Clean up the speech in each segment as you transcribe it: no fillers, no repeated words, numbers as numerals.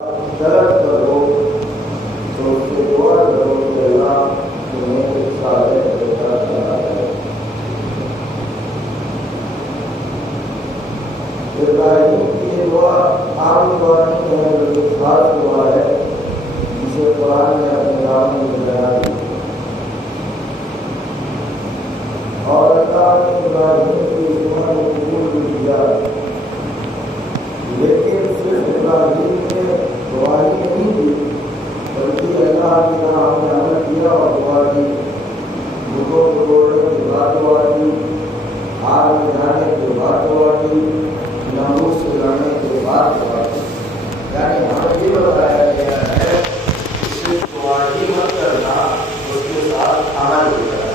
غلط کرو تو اس سے دعا کرو کہ اللہ تمہیں سارے بیٹا بنا دے۔ ابراہیم کی دعا عام دعا نہیں ہے بلکہ خاص دعا ہے جسے قرآن نے اپنے نام میں بیان کیا، اور اللہ نے ابراہیم کی دعا کو قبول بھی کیا۔ لیکن صرف ابراہیم نے دعا ہی نہیں کی بلکہ اللہ کے نام میں عمل کیا اور دعا کی، بتوں کو توڑنے کے بعد دعا کی، آگ میں جانے کے بعد دعا کی، ناموس سے لانے کے بعد دعا کی۔ یعنی ہمیں یہ بتایا گیا ہے کہ صرف دعا ہی مت کرنا، اس کے ساتھ عمل بھی کرنا۔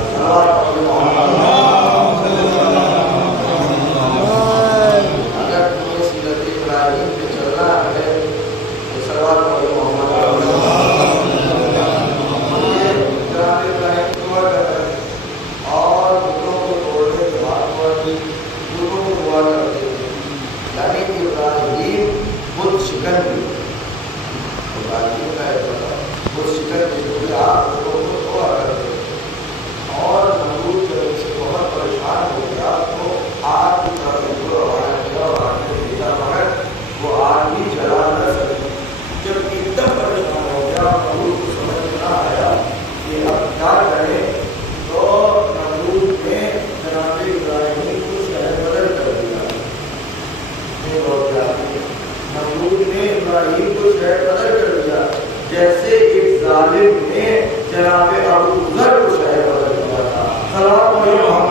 جیسے ایک ظالم نے جناب ابو ذر کو شہر بدل دیا تھا۔ سلام علیکم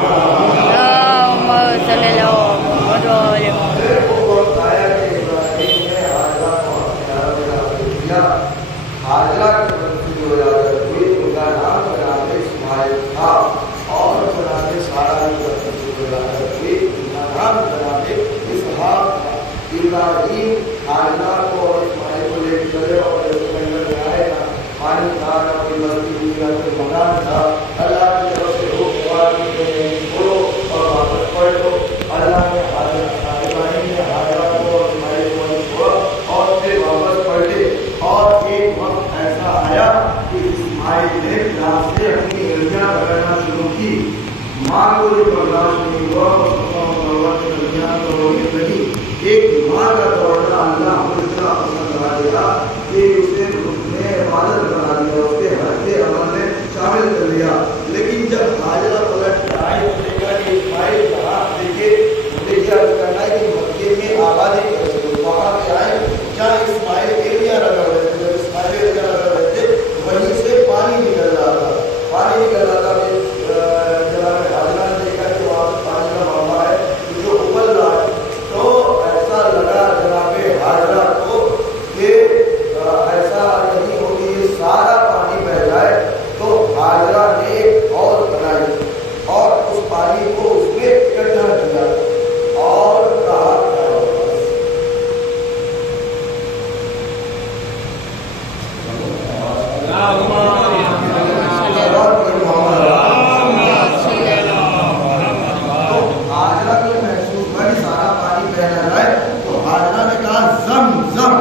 صلی اللہ علیہ وسلم کو بتایا کہ ابراہیم نے حاجرہ کو اپنے یاد دیا۔ حاجرہ کی بنتی جو یاد ہوئی ان کا نام جناب اسماعیل تھا، اور جناب سارہ کی بنتی جو یاد ہوئی ان کا نام جناب اسحاق تھا۔ ابراہیم حاجرہ کو اور اسماعیل کو لے چلے اور پانی تھا نہ کوئی مسجد نہ کوئی مکان تھا۔ اللہ کی طرف سے وہ چھوڑو اور واپس پڑھ لو۔ اللہ نے ابراہیم نے حاجرہ کو اور اسماعیل کو چھوڑا اور پھر واپس پڑھ لے۔ اور ایک وقت ایسا آیا کہ اسماعیل نے پیاس سے اپنی ہڈیاں بگڑنا شروع کی۔ ماں کو جو برداشت نہیں ہوا نہیں، ایک ماں کا دوڑنا اللہ کو اتنا پسند کرا دیا کہ اسے عبادت بنا دیا، اس کے ہر کے عمل میں شامل کر لیا۔ لیکن جب حاجرہ پلٹ کر آئی تو دیکھا کہ اسماعیل کہاں، دیکھیے کرنا ہے کہ مکے میں آبادی کر سکے، وہاں پہ آئے جہاں اسماعیل ایریا لگا ہوئے تھے۔ جب اسماعیل ایریا لگا ہوئے تھے وہیں سے پانی نکل رہا تھا، پانی نکل رہا تھا۔ جناب حاجرہ نے دیکھا کہ وہاں پہ پانی کا معاملہ ہے جو ابل رہا ہے، تو ایسا لگا جناب حاجرہ کو کہ ایسا نہیں ہوگی سارا پانی بہ جائے، تو حاجرہ نے ایک اور بنائی اور اس پانی کو اس میں اکٹھا کیا اور کہا حاجرہ کو محسوس ہوا کہ سارا پانی بہ رہا ہے، تو حاجرہ نے کہا زم زم،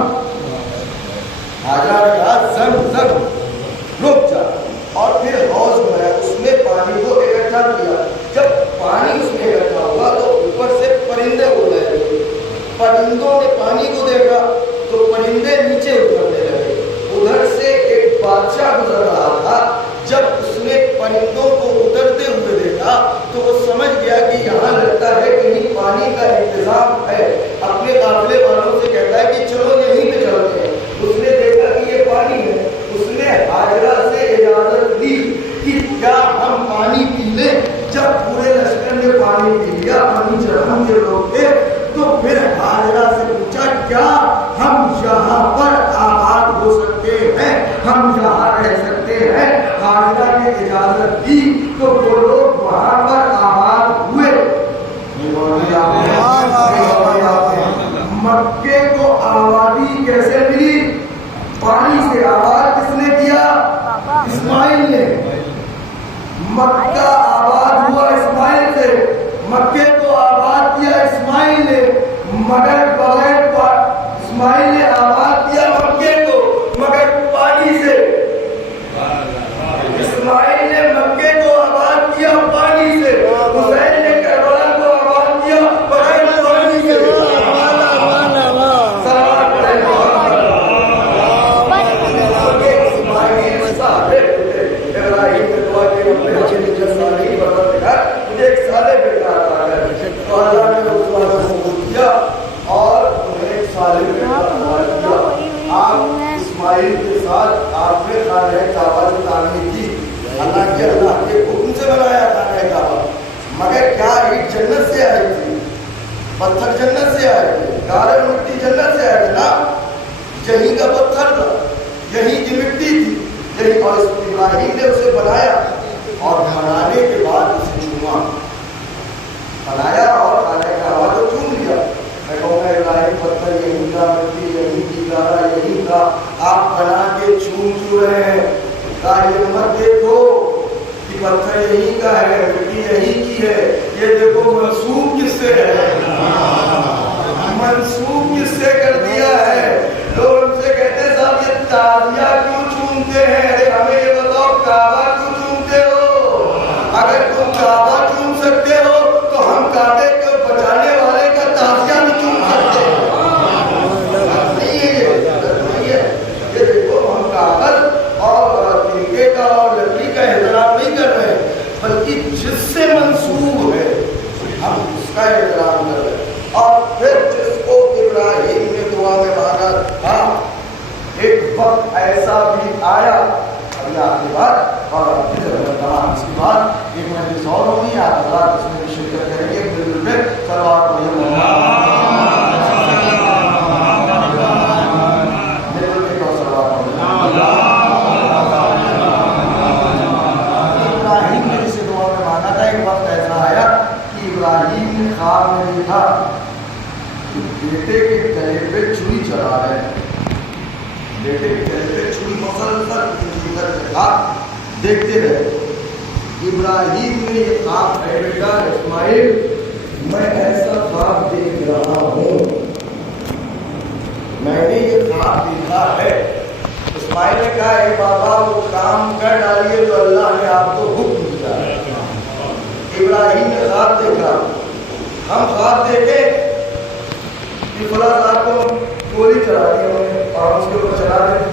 حاجرہ نے کہا زم زم رک جا، اور پھر حوض میں اس میں پانی کو اکٹھا کیا۔ جب پانی اس میں اکٹھا ہوا تو اوپر سے پرندے اڑ رہے، پرندوں نے پانی کو دیکھا تو پرندے نیچے اترنے لگے۔ ادھر سے ایک بادشاہ گزر رہا تھا، جب اس نے پرندوں کو اترتے ہوئے دیکھا تو وہ سمجھ گیا کہ یہاں لگتا ہے کہیں پانی کا انتظام ہے۔ اپنے قافلے والوں سے کہتا ہے کہ چلو یہیں پہ چلتے ہیں۔ اس نے دیکھا کہ یہ پانی ہے، اس نے حاجرہ سے اجازت لی کہ کیا ہم پانی پی لیں۔ جب پورے لشکر نے پانی پی لیا، پانی جہاں کے لوگ تھے، تو پھر حاجرہ سے پوچھا کیا ہم یہاں پر آباد ہو سکتے ہیں، ہم یہاں رہ سکتے ہیں۔ حاجرہ نے اجازت دی تو وہ لوگ وہاں پر آباد ہوئے۔ مکے کو آبادی کیسے ملی؟ پانی سے آباد کس نے کیا؟ اسماعیل نے۔ مکہ آباد ہوا اسماعیل سے، مکے کو آباد کیا اسماعیل نے، مگر بغیر اسماعیل نے آباد کیا مکے اسماعیل کے ساتھ آپ نے خانہ کعبہ کی تعمیر کی، حالانکہ اللہ کے حکم سے بنایا خانہ کعبہ، مگر کیا اینٹ جنت سے آئی تھی، پتھر جنت سے آئے تھے، گارے مٹی جنت سے آئے تھے نا، یہی کا پتھر تھا، یہی کی مٹی تھی، یہی، اور ابراہیم نے اسے بنایا، اور بنانے کے بعد اسے چوما، بنایا اور خانہ کعبہ کو چوم لیا۔ میں کہوں گا ابراہیم پتھر یہی تھا، مٹی یہی کی، گارا یہی تھا، آپ بنا کے چوم کیوں رہے ہیں؟ کہا یہ مت دیکھو کہ پتھر یہی کا ہے، مٹی یہی کی ہے، یہ دیکھو منسوب کس سے ہے، منسوب کس سے کر دیا ہے۔ لوگ ہم سے کہتے ہیں صاحب یہ تازیہ کیوں چومتے ہیں؟ ہمیں یہ بتاؤ کعبہ کیوں چومتے ہو؟ اگر تم کعبہ چوم سکتے ہو تو ہم کعبے کو بچانے والے کا تازیہ بھی چوم سکتے ہیں۔ یہ دیکھو ہم کاغذ اور طریقے کا اور لکڑی کا احترام نہیں کر رہے ہیں، بلکہ جس سے منسوب ہے ہم اس کا احترام کر رہے ہیں۔ اور پھر جس کو ابراہیم نے دعا میں مانگا تھا، ایک وقت ایسا بھی آیا، ابھی آپ کی بات اور اس کی بات ایک مجلس اور ہوگی، آپ حضرات اس میں بھی شرکت کریں گے، بالکل پھر صلوات ابراہیم نے جسے دعا میں مانگا تھا، ایک وقت ایسا آیا کہ ابراہیم نے خواب میں دیکھا کہ بیٹے کے گلے پہ چھری چلا رہے ہیں، بیٹے کے گلے پہ چھری مسلسل دیکھتے رہے۔ ابراہیم نے یہ خواب ہے بیٹا اسماعیل، میں ایسا خواب دیکھ رہا ہوں، میں نے یہ خواب دیکھا ہے۔ اسماعیل نے کہا اے بابا وہ کام کر ڈالیے تو اللہ نے آپ کو حکم دیا ہے۔ ابراہیم نے خواب دیکھا، ہم خواب دیکھے کہ فلاں صاحب کو گولی چلا دی ہم نے اور اس کے اوپر چلا دیں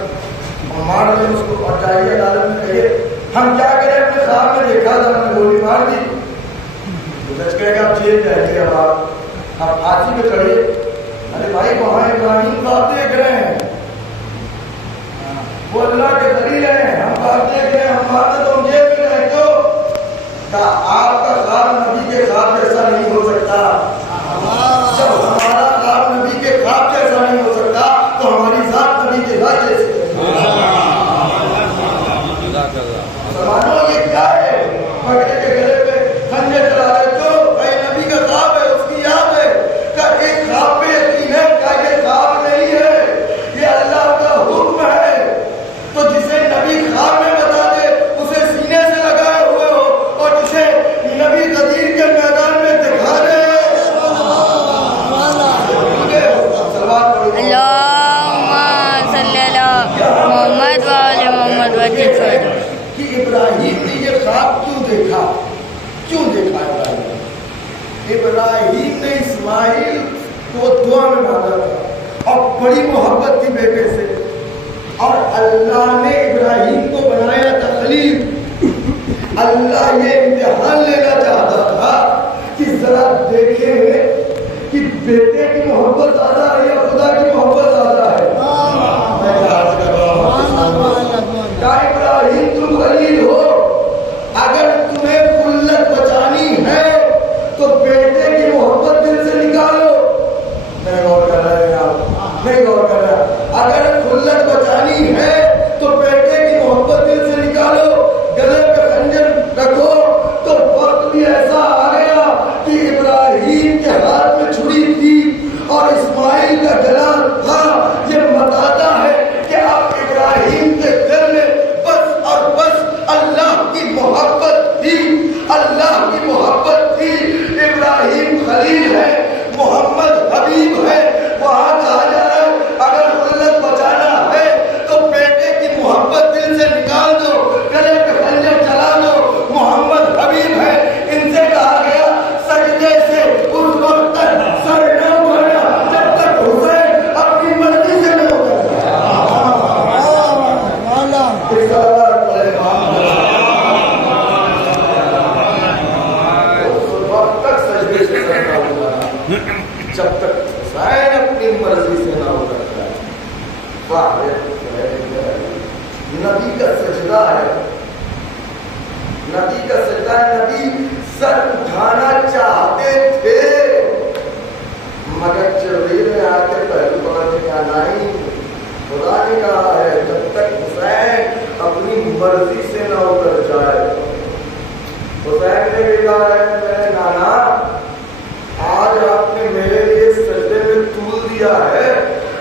اور مار دیں اس کو، اور چاہیے عدالت میں کہیے ہم کیا کریں، اپنے خواب میں دیکھا تھا ہم نے گولی مار دی، تو سچ کہے گا آپ جیل جائیں گے، اب آپ پھانسی پہ چڑھیے۔ ارے بھائی وہاں ابراہیم خواب دیکھ رہے ہیں، وہ اللہ کے خلیل ہیں، ہم خواب دیکھ رہے ہیں، ہم مارتے تو ہم جیل میں رہیں کیوں؟ کہا آپ کا خواب نبی کے خواب جیسا نہیں ہو سکتا، جب ہمارا خواب نبی کے خواب جیسا نہیں ہو سکتا تو ہماری ذات نبی کے ذات جیسی ہے۔ مسلمانوں یہ کیا ہے؟ پکڑے کے گلے پہ خنجر چلا رہے جو بھائی نبی کا خواب ہے، اس کی یاد ہے، کہ ایک خواب پہ یقین ہے، کہ یہ خواب نہیں ہے، یہ اللہ کا حکم ہے، تو جسے نبی خواب میں بتا دے اسے سینے سے لگائے ہوئے ہو، اور جسے نبی غدیر کے میدان میں دکھا دے کہ ابراہیم نے یہ خواب کیوں دیکھا، کیوں دیکھا ابراہیم نے اسماعیل کو دعا میں مانگا تھا اور بڑی محبت تھی بیٹے سے، اور اللہ نے ابراہیم کو بنایا تھا خلیل۔ اللہ یہ امتحان لینا چاہتا تھا کہ ذرا دیکھیں کہ بیٹے کی محبت زیادہ ہے یا خدا کی محبت زیادہ ہے۔ کیا ابراہیم تم خلیل ہو، اگر تمہیں خلت بچانی ہے تو بیٹے کی محبت دل سے نکالو۔ میں غور کر رہا ہے آپ، میں غور کر رہا، اگر خلت بچانی ہے تو بیٹے کی محبت دل سے نکالو، گلے پہ خنجر رکھو۔ تو وقت بھی ایسا آ گیا کہ ابراہیم کے ہاتھ میں چھری تھی اور اسماعیل کا گلا تھا۔ یہ بتاتا ہے کہ اب ابراہیم کے دل میں بس اور بس اللہ کی محبت تھی، اللہ کی محبت تھی۔ ابراہیم خلیل ہے، محمد حبیب ہے، وہاں کہا جا رہا ہے اگر خلت بچانا ہے تو بیٹے کی محبت دل سے نکال دو، گلے پہ خنجر چلا دو، محمد حبیب ہے۔ ان سے کہا گیا سجدے سے اس وقت تک سر نہ اٹھانا جب تک حسین اپنی مرضی سے نہ اٹھانا۔ اس وقت تک سجدے سے سر نہ اٹھانا جب تک حسین اپنی مرضی سے نہ اٹھانا۔ نبی کا سجدہ ہے، نبی کا سجدہ ہے، نبی سر اٹھانا چاہتے تھے مگر جبریل نے آ کے پہلو پکڑ کے کہا نہیں، خدا نے کہا ہے جب تک حسین اپنی مرضی سے نہ اتر جائے۔ حسین نے بھی کہا ہے میرے نانا آج آپ نے میرے لیے سجدے میں طول دیا ہے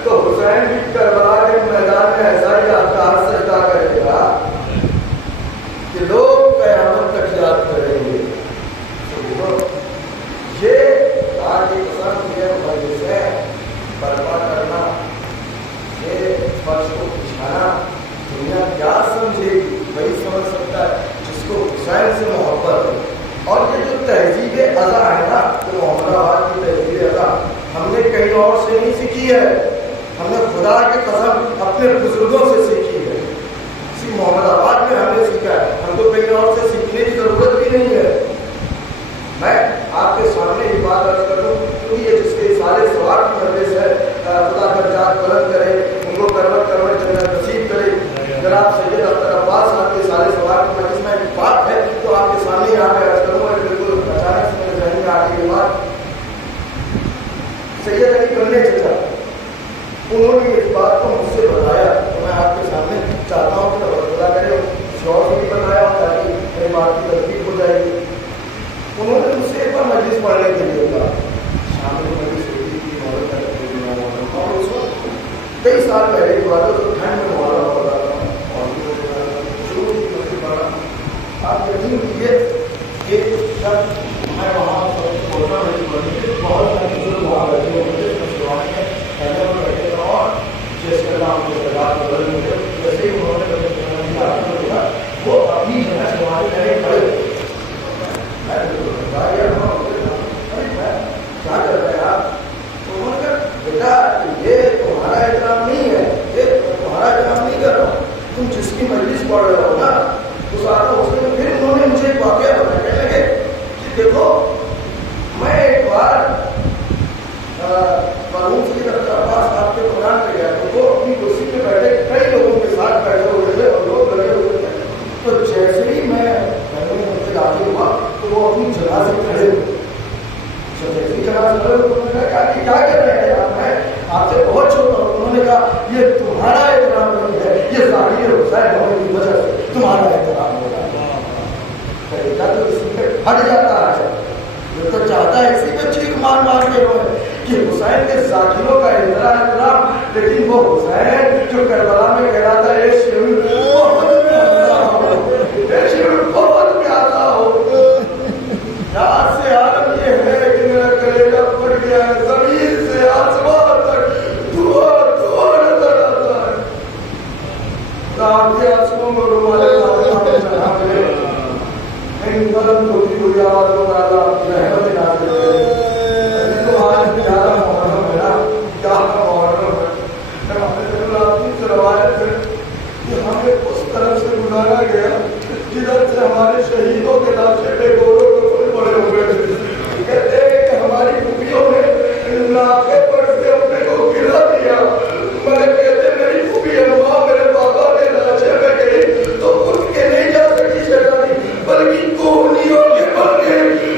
تو حسین بھی کربلا کے میدان میں ایسا ہی آکار سجدہ کرے گا کہ لوگ قیامت تک یاد کریں گے۔ یہ آج کی قسم یہ مجلس ہے، برپا کرنا، یہ فرش کو بچھانا دنیا کیا سمجھے گی وہی سمجھ سکتا ہے جس کو حسین سے محبت ہے۔ اور یہ جو تہذیب ادا ہے نا، تو محمد آباد کی تہذیب ادا ہم نے کہیں اور سے نہیں سیکھی ہے، ہم نے خدا کی قسم اپنے بزرگوں سے سیکھی ہے، اسی محمد آباد میں ہم نے سیکھا ہے، ہم کو کہیں اور سے سیکھنے کی ضرورت بھی نہیں ہے۔ میں آپ کے سامنے یہ بات عرض کر دوں کیونکہ یہ جس کے سارے ثواب کی مجلس ہے، خدا درجات بلند کرے، ان کو کروٹ کروٹ جنت نصیب کرے۔ جناب سید اختر عباس صاحب کے سارے ثواب کی مجلس میں ایک بات ہے تو آپ کے سامنے یہاں پہ عرض کروں گا، بالکل اچانک سے میرے ذہن میں آ گئی یہ بات۔ سید علی کرنے چچا انہوں نے اس بات کو مجھ سے بتایا تو میں آپ کے سامنے چاہتا ہوں کہ خدا کرے شور سے بھی بتایا تاکہ میری بات کی تصدیق ہو جائے گی۔ انہوں نے مجھ سے ایک بار مجلس پڑھنے کے لیے کہا، شام میں مجلس ہوتی تھی اور اس وقت کئی سال پہلے کی بات ہے تو ٹھنڈ میں محرم ہو رہا تھا اور شروع کی مجلس پڑھا۔ آپ یقین کیجیے کہ جب میں وہاں پہنچا بہت سارے بزرگ وہاں بیٹھے ہوئے تھے، پہلے وہ بیٹھے تھے اور جس کے نام کے سردار بدل ہوئے جیسے ہی انہوں نے وہ اپنی جگہ سے وہاں پہلے کھڑے کیا کر رہے ہیں آپ؟ انہوں نے کہا بیٹا یہ تمہارا احترام نہیں ہے، یہ تمہارا احترام نہیں کر رہا، تم جس کی مجلس پڑھ رہے ہو نا اس آدمی میں پھر انہوں نے مجھے ایک واقعہ بتانے لگے کہ دیکھو میں ایک بار قانون سید اختر عباس صاحب کے پروگرام پہ گیا تو وہ اپنی کرسی پہ بیٹھے کئی لوگوں کے ساتھ بیٹھے ہوئے تھے اور لوگ لگے ہوئے تھے، تو جیسے ہی میں داخل ہوا تو وہ اپنی جگہ سے کھڑے ہوئے، جگہ سے کھڑے کیا کر رہے ہیں آپ؟ میں آپ سے بہت چھوٹا ہوں۔ انہوں نے کہا یہ تمہارا احترام نہیں ہے، یہ ظاہر حسین ہونے کی وجہ سے تمہارا احترام ہو رہا ہے، تو اسی پہ ہٹ جاتا ہے، جو تو چاہتا ہے اسی پہ چیخ مار مار کے روئے کہ حسین کے ذاکروں کا احترام، لیکن وہ حسین جو کربلا میں کہہ رہا تھا اے شیخ بہت پیارا ہو، اے شیخ بہت پیارا ہو، یاد سے عالم یہ ہے کہ میرا کلیجہ پھٹ گیا ہے، زمین سے آسمان تک دعا دعا نظر آتا ہے، رات کے آنسوؤں میں رومال چڑھا ملے ان قلم ہوتی ہوئی آواز کو تعالیٰ رحمت نازل کرے۔ تو آج گیارہ محرم ہے نا، 11 محرم ہے، جب ہمیں اپنی سے روایت ہے کہ ہمیں اس طرف سے گزارا گیا جدھر سے ہمارے شہیدوں کے لاشیں بے گوروں کو پھول پڑے ہوئے تھے، کہتے ہیں کہ ہماری پھوپھیوں نے ناکے پر سے اپنے کو گرا دیا، میں کہتے میری پھوپھی اماں میرے بابا کے لاشیں میں گئی تو اٹھ کے نہیں جا سکی شہزادی بلکہ کوہنیوں کے بل گئی،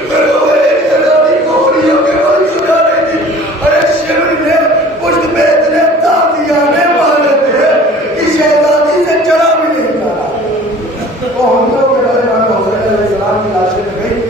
شہزادی کوہنیوں کے بل کیوں جا رہی تھی؟ ارے شمر نے پشت پہ اتنے تازیانے مارے تھے کہ شہزادی سے چڑھا بھی نہیں جا رہا۔ کوہنیوں کے بل حسین علیہ السلام کی لاشیں میں گئی